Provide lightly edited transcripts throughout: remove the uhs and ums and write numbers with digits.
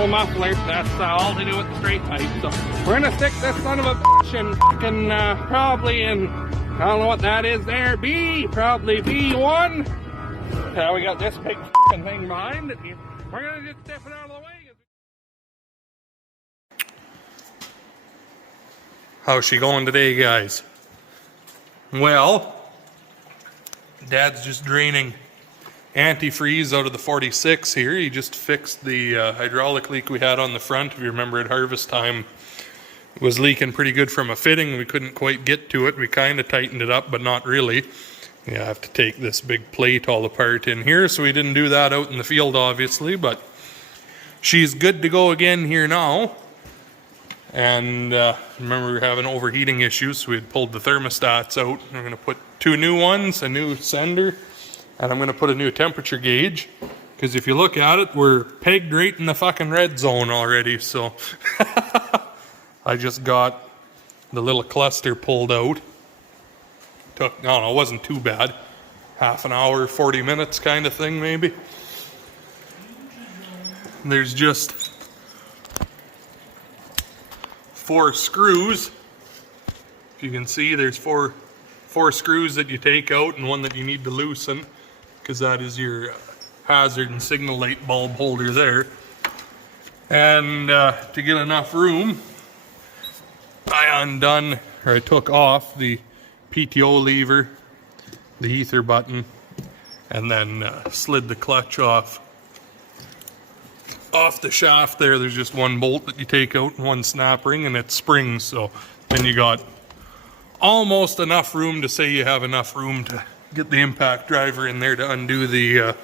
normal muffler. That's all to do with the straight pipe. So we're gonna stick this son of a bitch in fucking probably in, I don't know what that is there, probably B1. We got this big fucking thing behind it. We're gonna just step it out of the way. How's she going today, guys? Well, Dad's just draining antifreeze out of the 46 here. He just fixed the hydraulic leak we had on the front. If you remember at harvest time, it was leaking pretty good from a fitting. We couldn't quite get to it. We kind of tightened it up, but not really. You have to take this big plate all apart in here, so we didn't do that out in the field, obviously, but she's good to go again here now. And remember, we were having overheating issues, so we had pulled the thermostats out. We're going to put 2 new ones, a new sender, and I'm going to put a new temperature gauge, because if you look at it, we're pegged right in the fucking red zone already. So I just got the little cluster pulled out. Took, no, it wasn't too bad. Half an hour, 40 minutes kind of thing, maybe. There's just 4 screws. If you can see, there's four screws that you take out and one that you need to loosen, because that is your hazard and signal light bulb holder there. And to get enough room, I took off the PTO lever, the ether button, and then slid the clutch off the shaft there. There's just one bolt that you take out and one snap ring, and it springs. So then you got almost enough room to say you have enough room to get the impact driver in there to undo the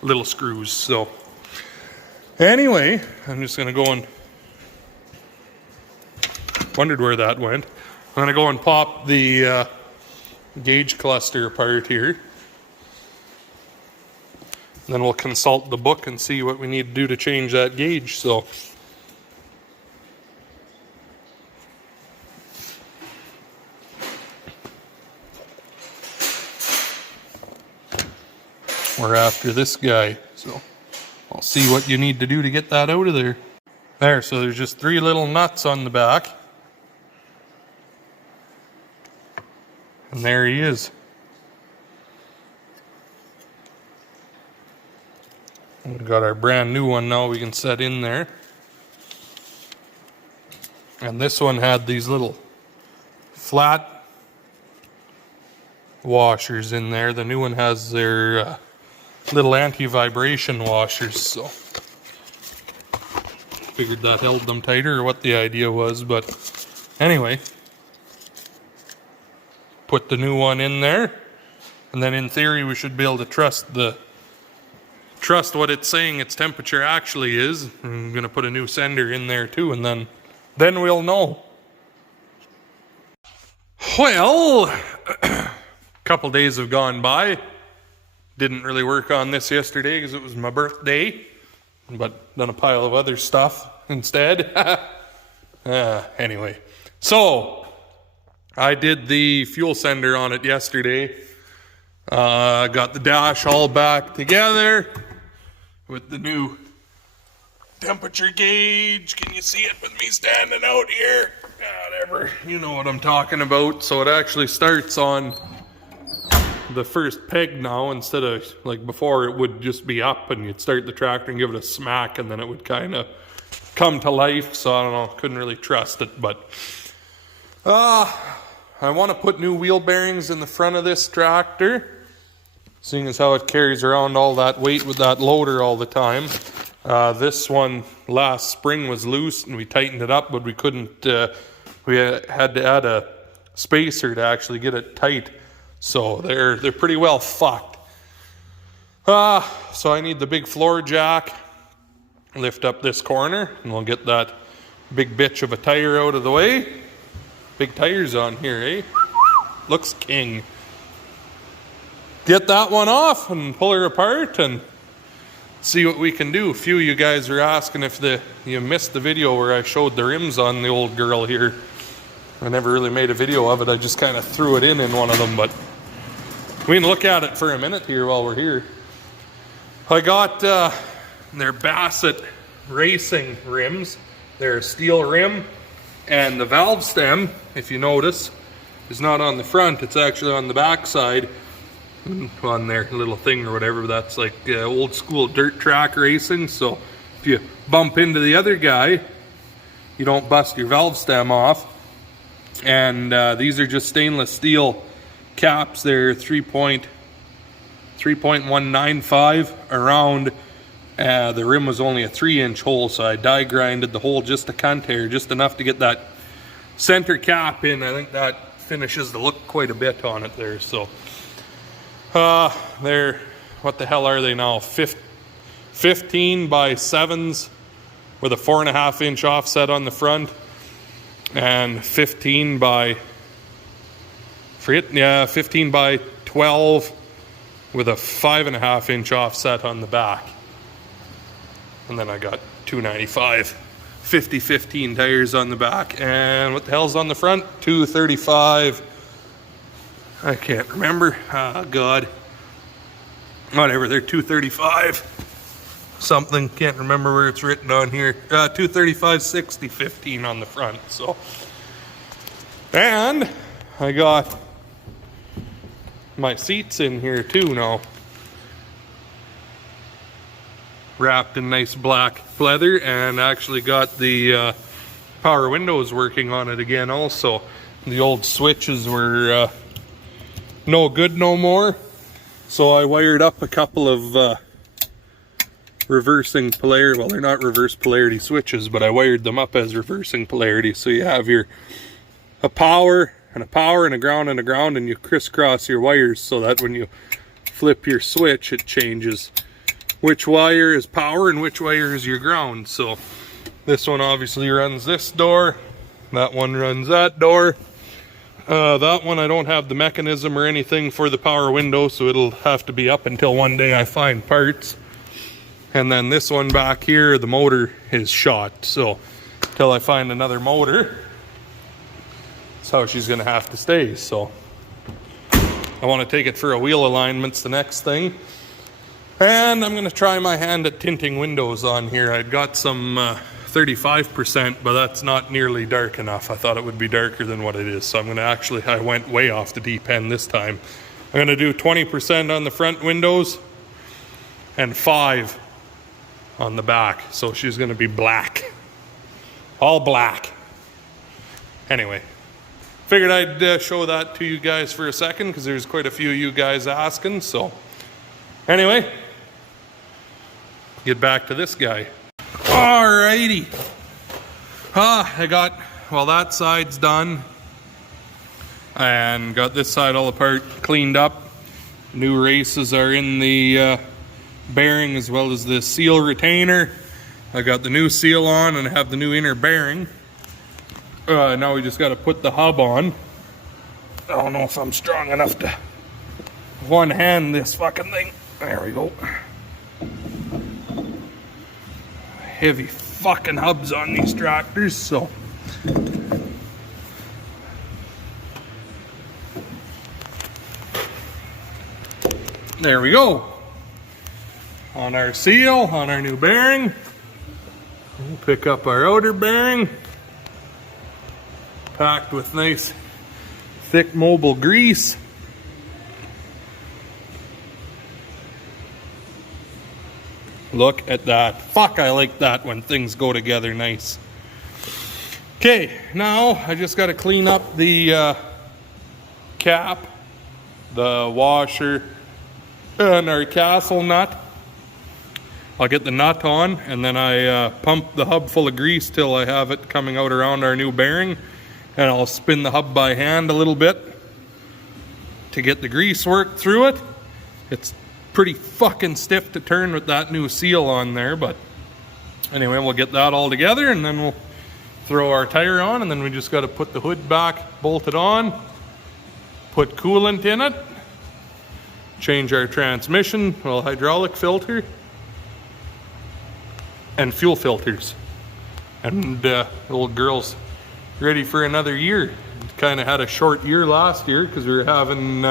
little screws. So anyway, I'm just going to go and wondered where that went. I'm going to go and pop the gauge cluster apart here. And then we'll consult the book and see what we need to do to change that gauge. So we're after this guy. So I'll see what you need to do to get that out of there. There, so there's just 3 little nuts on the back. And there he is. We've got our brand new one now we can set in there. And this one had these little flat washers in there. The new one has their little anti-vibration washers, so figured that held them tighter, or what the idea was. But anyway, put the new one in there, and then in theory we should be able to trust what it's saying its temperature actually is. I'm going to put a new sender in there too, and then we'll know. Well, a couple days have gone by. Didn't really work on this yesterday because it was my birthday, but done a pile of other stuff instead. Anyway, so I did the fuel sender on it yesterday. Got the dash all back together with the new temperature gauge. Can you see it with me standing out here? Whatever, you know what I'm talking about. So it actually starts on the first peg now, instead of like before it would just be up and you'd start the tractor and give it a smack and then it would kind of come to life. So I don't know, couldn't really trust it, but I want to put new wheel bearings in the front of this tractor, seeing as how it carries around all that weight with that loader all the time. This one last spring was loose and we tightened it up, but we couldn't, we had to add a spacer to actually get it tight. So they're pretty well fucked. So I need the big floor jack, lift up this corner, and we'll get that big bitch of a tire out of the way. Big tires on here, eh? Looks king. Get that one off and pull her apart and see what we can do. A few of you guys are asking if you missed the video where I showed the rims on the old girl here. I never really made a video of it. I just kind of threw it in one of them, but we can look at it for a minute here while we're here. I got their Bassett racing rims. They're steel rim, and the valve stem, if you notice, is not on the front, it's actually on the back side on their little thing or whatever. That's like old school dirt track racing, so if you bump into the other guy, you don't bust your valve stem off. And these are just stainless steel caps. They're 3.195 around. The rim was only a 3-inch hole, so I die grinded the hole just a cunt here, just enough to get that center cap in. I think that finishes the look quite a bit on it there. So they're, what the hell are they now, 15 by 7s with a 4.5-inch offset on the front, and 15 by 12 with a 5.5-inch offset on the back. And then I got 295 50-15 tires on the back. And what the hell's on the front? 235. I can't remember. Oh, God. Whatever, they're 235 something. Can't remember where it's written on here. 235 60-15 on the front. So, and I got my seats in here too now, wrapped in nice black leather, and actually got the power windows working on it again also. The old switches were no good no more, so I wired up a couple of reversing polarity, well, they're not reverse polarity switches, but I wired them up as reversing polarity, so you have a power and a power and a ground and a ground, and you crisscross your wires so that when you flip your switch, it changes which wire is power and which wire is your ground. So this one obviously runs this door, that one runs that door. That one I don't have the mechanism or anything for the power window, so it'll have to be up until one day I find parts. And then this one back here, the motor is shot, so until I find another motor, that's how she's gonna have to stay. So I want to take it for a wheel alignment's the next thing. And I'm gonna try my hand at tinting windows on here. I'd got some 35%, but that's not nearly dark enough. I thought it would be darker than what it is. So I'm gonna I went way off the deep end this time. I'm gonna do 20% on the front windows and 5 on the back. So she's gonna be black, all black. Anyway, figured I'd show that to you guys for a second, because there's quite a few of you guys asking. So anyway, get back to this guy. Alrighty. Well, that side's done, and got this side all apart, cleaned up. New races are in the bearing, as well as the seal retainer. I got the new seal on, and I have the new inner bearing. Now we just got to put the hub on. I don't know if I'm strong enough to one hand this fucking thing. There we go. Heavy fucking hubs on these tractors, so. There we go. On our seal, on our new bearing. We'll pick up our outer bearing. Packed with nice thick mobile grease. Look at that. Fuck, I like that when things go together nice. Okay, now I just got to clean up the cap, the washer, and our castle nut. I'll get the nut on, and then I pump the hub full of grease till I have it coming out around our new bearing. And I'll spin the hub by hand a little bit to get the grease worked through it. It's pretty fucking stiff to turn with that new seal on there, but anyway, we'll get that all together, and then we'll throw our tire on, and then we just got to put the hood back bolted on, put coolant in it, change our transmission, well, hydraulic filter, and fuel filters. And the little girl's ready for another year. Kind of had a short year last year because we were having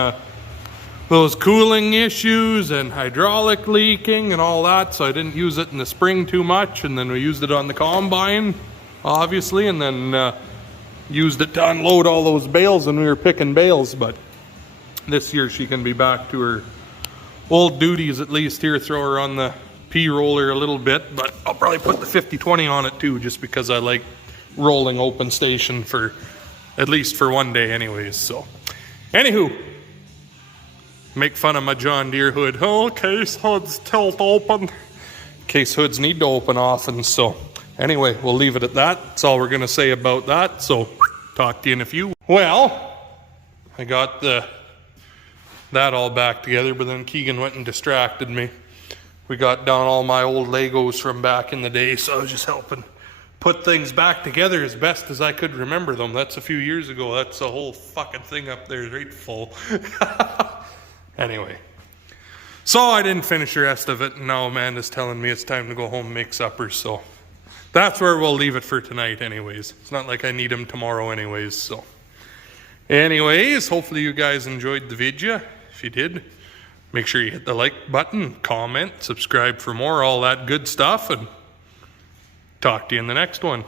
those cooling issues and hydraulic leaking and all that, so I didn't use it in the spring too much, and then we used it on the combine, obviously, and then used it to unload all those bales when we were picking bales. But this year she can be back to her old duties, at least here. Throw her on the P-roller a little bit, but I'll probably put the 50/20 on it too, just because I like rolling open station for at least for one day anyways. So anywho, make fun of my John Deere hood. Oh, case hoods tilt open. Case hoods need to open often. So anyway, we'll leave it at that. That's all we're going to say about that. So talk to you in a few. Well, I got that all back together, but then Keegan went and distracted me. We got down all my old Legos from back in the day, so I was just helping put things back together as best as I could remember them. That's a few years ago. That's a whole fucking thing up there is right full. Anyway, so I didn't finish the rest of it, and now Amanda's telling me it's time to go home and make supper, so that's where we'll leave it for tonight anyways. It's not like I need them tomorrow anyways. So anyways, hopefully you guys enjoyed the video. If you did, make sure you hit the like button, comment, subscribe for more, all that good stuff, and talk to you in the next one.